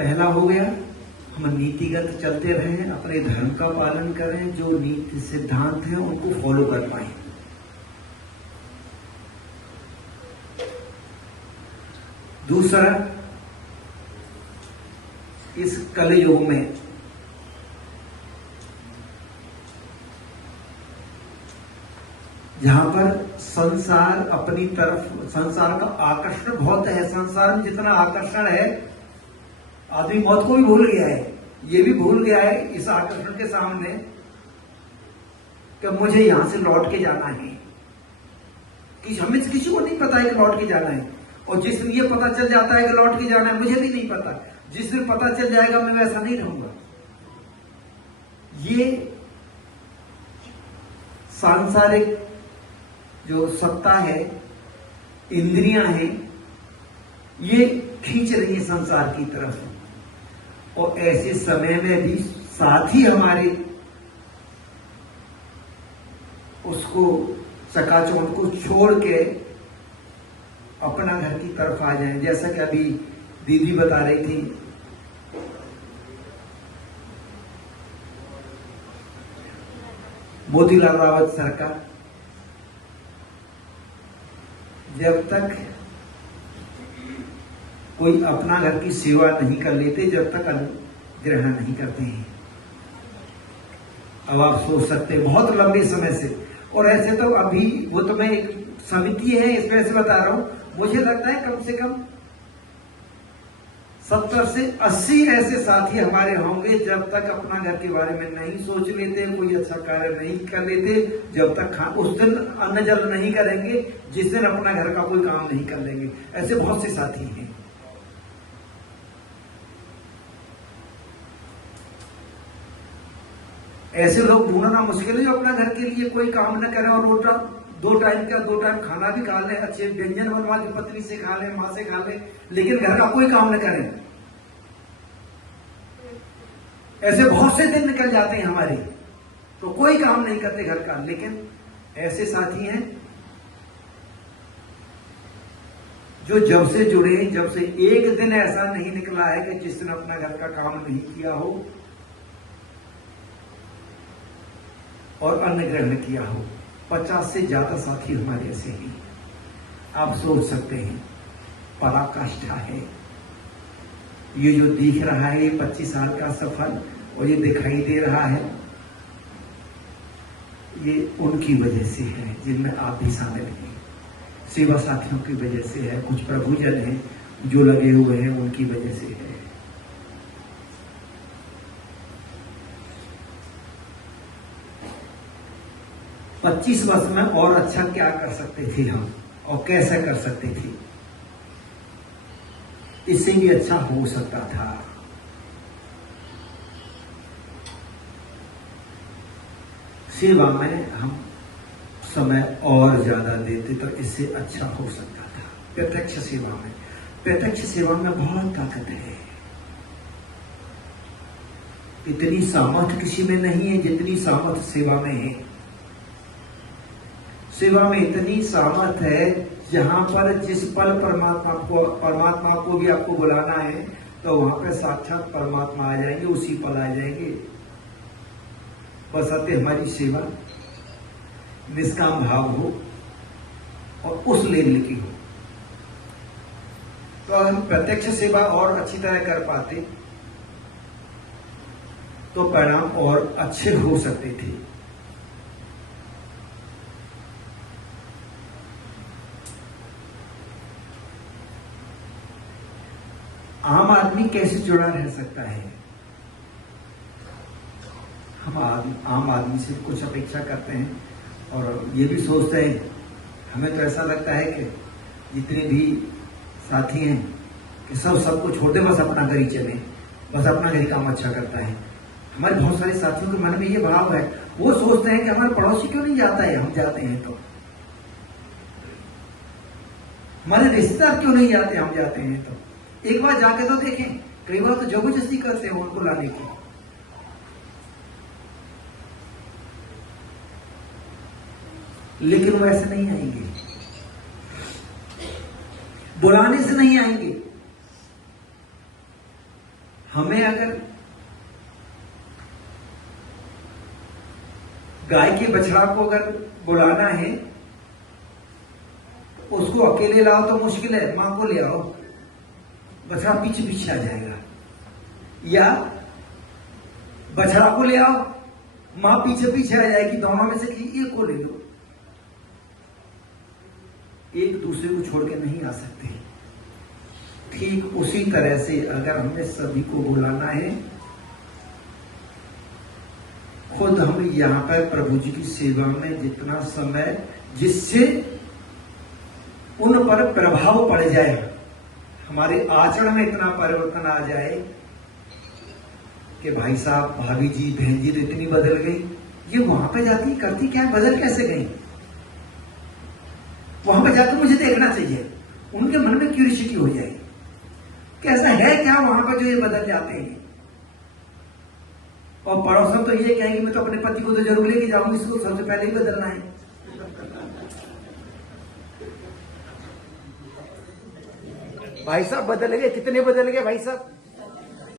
पहला हो गया, हम नीतिगत चलते रहें, अपने धर्म का पालन करें, जो नीति सिद्धांत हैं उनको फॉलो कर पाए। दूसरा, इस कलयुग में जहां पर संसार अपनी तरफ, संसार का आकर्षण बहुत है, संसार में जितना आकर्षण है, आदमी मौत को भी भूल गया है, ये भी भूल गया है इस आकर्षण के सामने कि मुझे यहां से लौट के जाना है। कि हमें किसी को नहीं पता है कि लौट के जाना है, और जिस दिन ये पता चल जाता है कि लौट के जाना है, मुझे भी नहीं पता, जिस दिन पता चल जाएगा मैं वैसा नहीं रहूंगा। ये सांसारिक जो सत्ता है, इंद्रियां हैं, ये खींच रही है संसार की तरफ, और ऐसे समय में भी साथ ही हमारे उसको चकाचौंध को छोड़ के अपना घर की तरफ आ जाएं। जैसा कि अभी दीदी बता रही थी, मोतीलाल रावत सरकार, जब तक कोई अपना घर की सेवा नहीं कर लेते, जब तक ग्रहण नहीं करते हैं। अब आप सोच सकते हैं बहुत लंबे समय से, और ऐसे तो अभी वो तो मैं एक समिति है इसमें से बता रहा हूं, मुझे लगता है कम से कम 70 से 80 ऐसे साथी हमारे होंगे जब तक अपना घर के बारे में नहीं सोच लेते, कोई अच्छा कार्य नहीं कर लेते, जब तक उस दिन अन्न जल नहीं करेंगे जिस दिन अपना घर का कोई काम नहीं कर लेंगे। ऐसे बहुत से साथी हैं। ऐसे लोग ढूंढना मुश्किल है जो अपना घर के लिए कोई काम न करें और रोटा दो टाइम खाना भी खा ले, अच्छे व्यंजन बनवा के पत्नी से खा ले, मां से खा ले, लेकिन घर का कोई काम न करें। ऐसे बहुत से दिन निकल जाते हैं हमारे, तो कोई काम नहीं करते घर का। लेकिन ऐसे साथी हैं जो जब से जुड़े, जब से एक दिन ऐसा नहीं निकला है कि जिस दिन अपना घर का काम नहीं किया हो और अन्न ग्रहण किया हो। 50 से ज्यादा साथी हमारे ऐसे ही। आप सोच सकते हैं, पराकाष्ठा है ये जो दिख रहा है, ये 25 साल का सफर और ये दिखाई दे रहा है, ये उनकी वजह से है जिनमें आप भी शामिल हैं। सेवा साथियों की वजह से है, कुछ प्रभुजन हैं जो लगे हुए हैं उनकी वजह से है। पच्चीस वर्ष में और अच्छा क्या कर सकते थे हम, और कैसे कर सकते थे, इससे भी अच्छा हो सकता था। सेवा में हम समय और ज्यादा देते तो इससे अच्छा हो सकता था। प्रत्यक्ष सेवा में बहुत ताकत है। इतनी सामर्थ्य किसी में नहीं है जितनी सामर्थ्य सेवा में है। सेवा में इतनी सामर्थ्य है, जहां पर जिस पल परमात्मा को भी आपको बुलाना है तो वहां पे साक्षात परमात्मा आ जाएंगे, उसी पल आ जाएंगे। बस आते हमारी सेवा निष्काम भाव हो और उस लेवल की हो। तो अगर हम प्रत्यक्ष सेवा और अच्छी तरह कर पाते तो परिणाम और अच्छे हो सकते थे। आम आदमी कैसे जुड़ा रह सकता है? हम आम आदमी से कुछ अपेक्षा करते हैं और ये भी सोचते हैं, हमें तो ऐसा लगता है कि जितने भी साथी हैं कि सबको छोड़ दे, बस अपना घर ही चले, बस अपना घर ही काम अच्छा करता है। हमारे बहुत सारे साथियों के मन में ये भाव है, वो सोचते हैं कि हमारे पड़ोसी क्यों नहीं जाता है, हम जाते हैं तो, हमारे रिश्तेदार क्यों नहीं जाते, हम जाते हैं तो। एक बार जाके तो देखें, कई बार तो जबरदस्ती करते हैं उनको लाने की। लेकिन वो ऐसे नहीं आएंगे, बुलाने से नहीं आएंगे। हमें अगर गाय के बछड़ा को अगर बुलाना है, उसको अकेले लाओ तो मुश्किल है, मां को ले आओ, बछड़ा पीछे पीछे आ जाएगा। या बछड़ा को ले आओ, मां पीछे पीछे आ जाएगी, दोनों में से किसी एक को ले लो। एक दूसरे को छोड़ के नहीं आ सकते। ठीक उसी तरह से अगर हमें सभी को बुलाना है, खुद हम यहां पर प्रभु जी की सेवा में जितना समय, जिससे उन पर प्रभाव पड़ जाए, हमारे आचरण में इतना परिवर्तन आ जाए कि भाई साहब, भाभी जी, बहन जी तो इतनी बदल गई, ये वहां पे जाती करती क्या, बदल कैसे गई? वहां पे जाकर मुझे देखना चाहिए, उनके मन में क्यूरियोसिटी हो जाए, कैसा है क्या वहां पर जो ये बदल जाते हैं। और पड़ोसन तो ये कहेंगे मैं तो अपने पति को तो जरूर लेके जाऊंगी, इसको सबसे पहले ही बदलना है। भाई साहब बदल गए, कितने बदल गए भाई साहब?